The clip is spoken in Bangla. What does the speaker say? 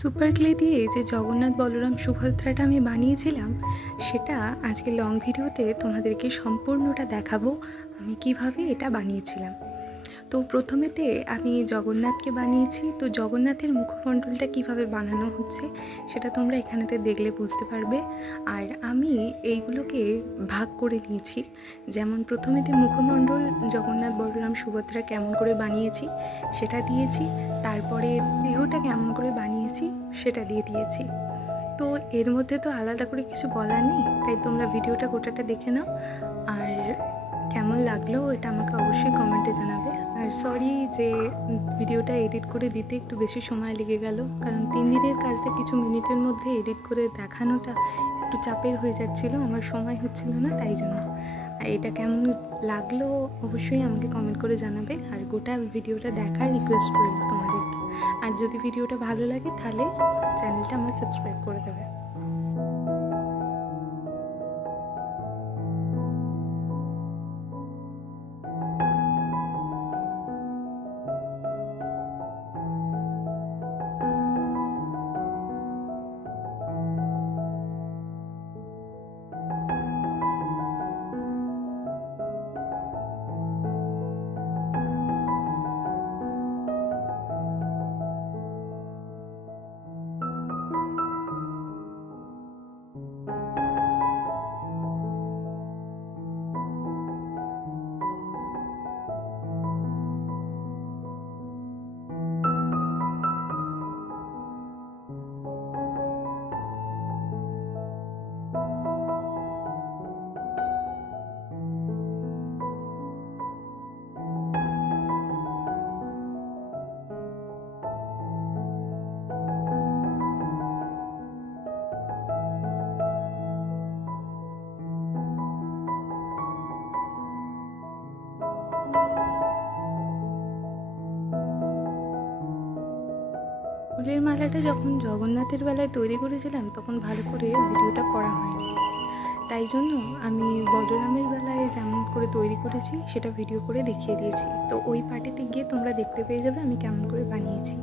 সুপার ক্লে দিয়ে যে জগন্নাথ বলরাম সুভদ্রাটা আমি বানিয়েছিলাম, সেটা আজকে লং ভিডিওতে তোমাদেরকে সম্পূর্ণটা দেখাবো আমি কিভাবে এটা বানিয়েছিলাম। তো প্রথমেতে আমি জগন্নাথকে বানিয়েছি। তো জগন্নাথের মুখমণ্ডলটা কিভাবে বানানো হচ্ছে সেটা তোমরা এখানেতে দেখলে বুঝতে পারবে। আর আমি এইগুলোকে ভাগ করে নিয়েছি, যেমন প্রথমেতে মুখমণ্ডল জগন্নাথ বলরাম সুভদ্রা কেমন করে বানিয়েছি সেটা দিয়েছি, তারপরে দেহটা কেমন করে বানিয়েছি সেটা দিয়ে দিয়েছি। তো এর মধ্যে তো আলাদা করে কিছু বলার নেই, তাই তোমরা ভিডিওটা গোটাটা দেখে নাও। আর কেমন লাগলো এটা আমাকে অবশ্যই কমেন্টে জানাবে। আর সরি যে ভিডিওটা এডিট করে দিতে একটু বেশি সময় লেগে গেল, কারণ 3 দিনের কাজটা কিছু মিনিটের মধ্যে এডিট করে দেখানোটা একটু চাপের হয়ে যাচ্ছিলো, আমার সময় হচ্ছিল না, তাই জন্য। আর এটা কেমন লাগলো অবশ্যই আমাকে কমেন্ট করে জানাবে। আর গোটা ভিডিওটা দেখার রিকোয়েস্ট করব তোমাদেরকে। আর যদি ভিডিওটা ভালো লাগে তাহলে চ্যানেলটা আমার সাবস্ক্রাইব করে দেবে। ফুলের মালাটা যখন জগন্নাথের বেলায় তৈরি করেছিলাম তখন ভালো করে ভিডিওটা করা হয়নি, তাই জন্য আমি বলরামের বেলায় যেমন করে তৈরি করেছি সেটা ভিডিও করে দেখিয়ে দিয়েছি। তো ওই পার্টিতে গিয়ে তোমরা দেখতে পেয়ে যাবে আমি কেমন করে বানিয়েছি।